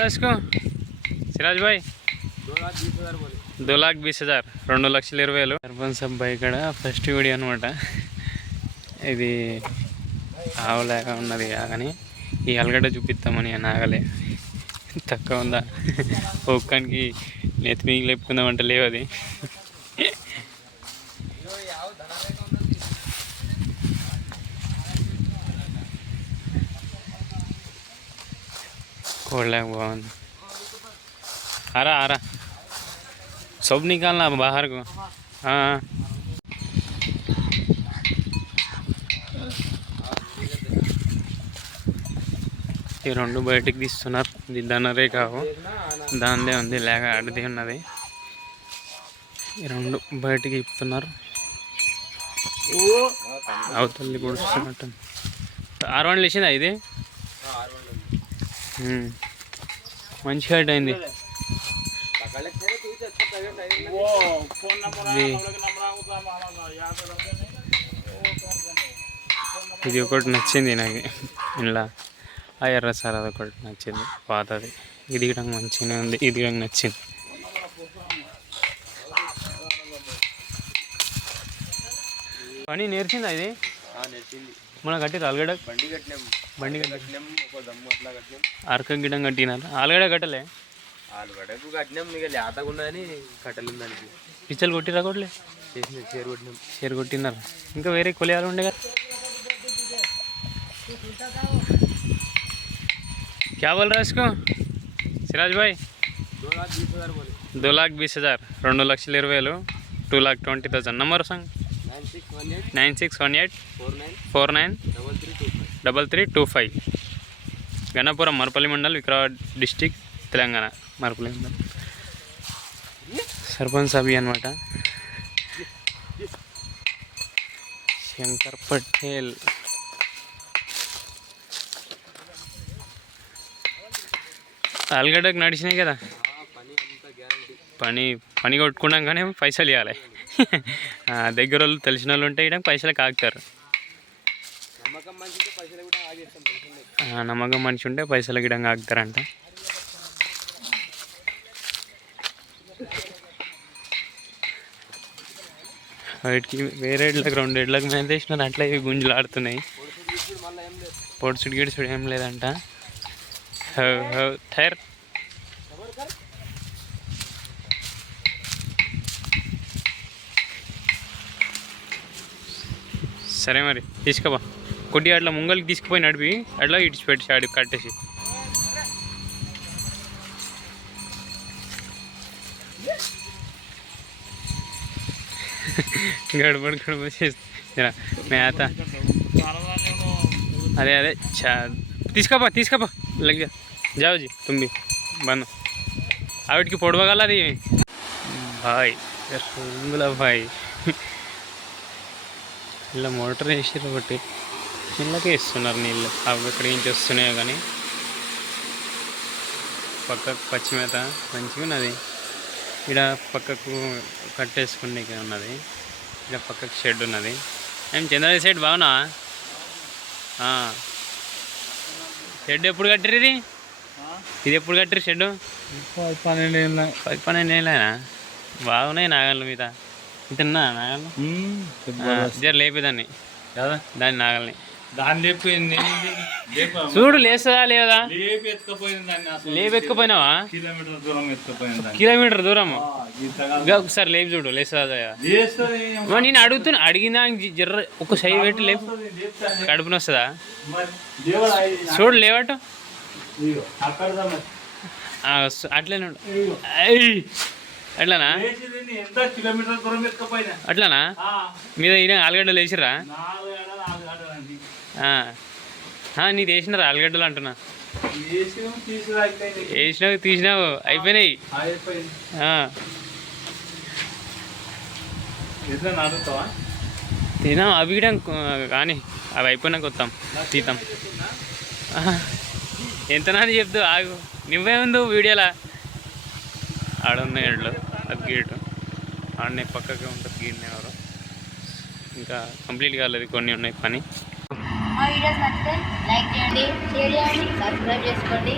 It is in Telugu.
रहा है इसको సిరాజ్ భాయ్ దో లాక్ బీస్ హజార్ రెండు లక్షల ఇరవై వేలు సర్పంచ్ అబ్బాయి ఇక్కడ ఫస్ట్ వీడియో అనమాట ఇది ఆవలేక ఉన్నది కానీ ఈ అలగడ్డ చూపిస్తామని అని ఆగలే తక్కువ ఉందా ఒక్కనికి నెత్తి మీకు లేపుకుందామంటే లేవు అది कोल्ड बहुत आ रहा आ रहा सब निकालना बाहर को हाँ ఈ రెండు బయటికి తీస్తున్నారు ఇది దనరే కావు దానిదే ఉంది లేక అడిది ఉన్నది ఈ రెండు బయటికి ఇప్పుతున్నారు అవతల్లి పొడుస్తున్నట్టు ఆరు వందలు వేసిందా ఇది ఉమ్. మంచి హైట్ అయింది. ఇది. ఇది ఒకటి నచ్చింది నాకు. ఇలా ఆ ఎర్ర సార్ అది ఒకటి నచ్చింది. పాతది. ఇది కూడా మంచిగానే ఉంది. ఇది కూడా నచ్చింది. పని నేర్చిందా ఇది? మన కట్టిరు ఆలుగడ్డ బండి కట్టినాం బండి కట్టి కట్టినాం ఒక దమ్ము అట్లా కట్టినాం అరక గిడం కట్టినారు ఆలుగడ్డ కట్టలే ఆలుగడ్డకు కట్టినాం ఇక లేతగా ఉన్నదని కట్టలేం దానికి పిచ్చలు కొట్టిరా కొట్టలే చేసిన చేరు కొట్టినాం షేర్ కొట్టినారు ఇంకా వేరే కొలియాలు ఉండే కదా क्या बोल रहा है इसको సిరాజ్ భాయ్ దో లాక్ బీస్ హజార్ రెండు లక్షల ఇరవై వేలు two lakh twenty thousand number సంగ్ nine six one eight nine six one eight four nine four nine double three two five double three two five Ganapuram Marpalli mandal Vikarabad district Telangana Marpalli mandal sarpanch అభి అనమాట శంకర్ పటేల్ ఆలుగడ్డకు నడిచినాయి కదా పని అంతా గ్యారంటీ పని పని కొట్టుకున్నాం కానీ పైసలు ఇవ్వాలి ఆ, దగ్గర వాళ్ళు తెలిసిన వాళ్ళు ఉంటే ఇక్కడ పైసలు కాకుతారు నమ్మకం మనిషి ఉంటే పైసలు గిడంగా ఆగుతారంట వాటికి వేరే ఇళ్ళకి రెండు ఇళ్ళకి మీద వేసినారు అట్లా ఇవి గుంజులు ఆడుతున్నాయి. ఇప్పుడు మళ్ళీ ఏం లేదంట. హౌ, సరే మరి తీసుకుపా. కొద్ది అట్లా ముంగలికి తీసుకుపోయి నడిపి అట్లా ఇడిచిపెట్టి ఆడి కట్టేసి. గడబడి గడబడి చేస్తా. మేత. అదే అదే చా తీసుకోపా తీసుకోపా. లగ్ జావుజీ తుమ్మి బంద్ ఆవిడకి పొడవగలది బాయ్. రంగుల బాయ్. ఇలా మోటార్ వేసిర్రు ఒకటి ఇళ్ళకే ఇస్తున్నారు నీళ్ళు. అవి ఎక్కడి నుంచి వస్తున్నాయో కానీ పక్కకు పచ్చిమేత మంచిగా ఉన్నది. ఇక్కడ పక్కకు కట్టేసుకునే ఉన్నది. ఇక్కడ పక్కకు షెడ్ ఉన్నది. ఏం చంద్రబాబు సైడ్ బాగున్నా? షెడ్ ఎప్పుడు కట్టిరు ఇది? ఇది ఎప్పుడు కట్టిరు షెడ్ పన్నెండు ఏళ్ళ పది పన్నెండు ఏళ్ళైనా బాగున్నాయి నాగళ్ళు మీద ఆ, జర లేపేదాన్ని. కదా? దాన్ని నాగల్ని. దాన్ని లేకపోయింది చూడు లేస్తుందా లేదా లేపి ఎత్తుకపోయింది దాన్ని అసలు. లేపు ఎక్కపోయినావా కిలోమీటర్ దూరం. ఎత్తుకపోయింది కిలోమీటర్ ఇంకా ఒకసారి లేపు చూడు లేస్తుందా నేను అడుగుతున్నా అడిగినా జర్ర ఒక సై పెట్టి లేపు. కడుపున వస్తుందా? చూడు లేవట అట్లనే! అట్లానా? అట్లానా? మీద ఈయన ఆలుగడ్డలు వేసిర్రా? నీది వేసినారా ఆలుగడ్డలు అంటున్నా? వేసినావు తీసినావు అయిపోయినాయి. తినాం అవి కూడా కానీ అవి అయిపోయినాక వస్తాం తీతాం ఆహా. ఎంత నాని చెప్తూ ఆగు. నువ్వే ఉందో వీడియోలా? ఆడ ఉన్నాయి ఇంట్లో అది గేటు. ఆడనే పక్కకే ఉంటుంది గీడిని ఎవరు. ఇంకా కంప్లీట్ కాలేదు కొన్ని ఉన్నాయి పని. మా వీడియోస్ నచ్చితే లైక్ చేయండి షేర్ చేయండి సబ్స్క్రైబ్ చేసుకోండి.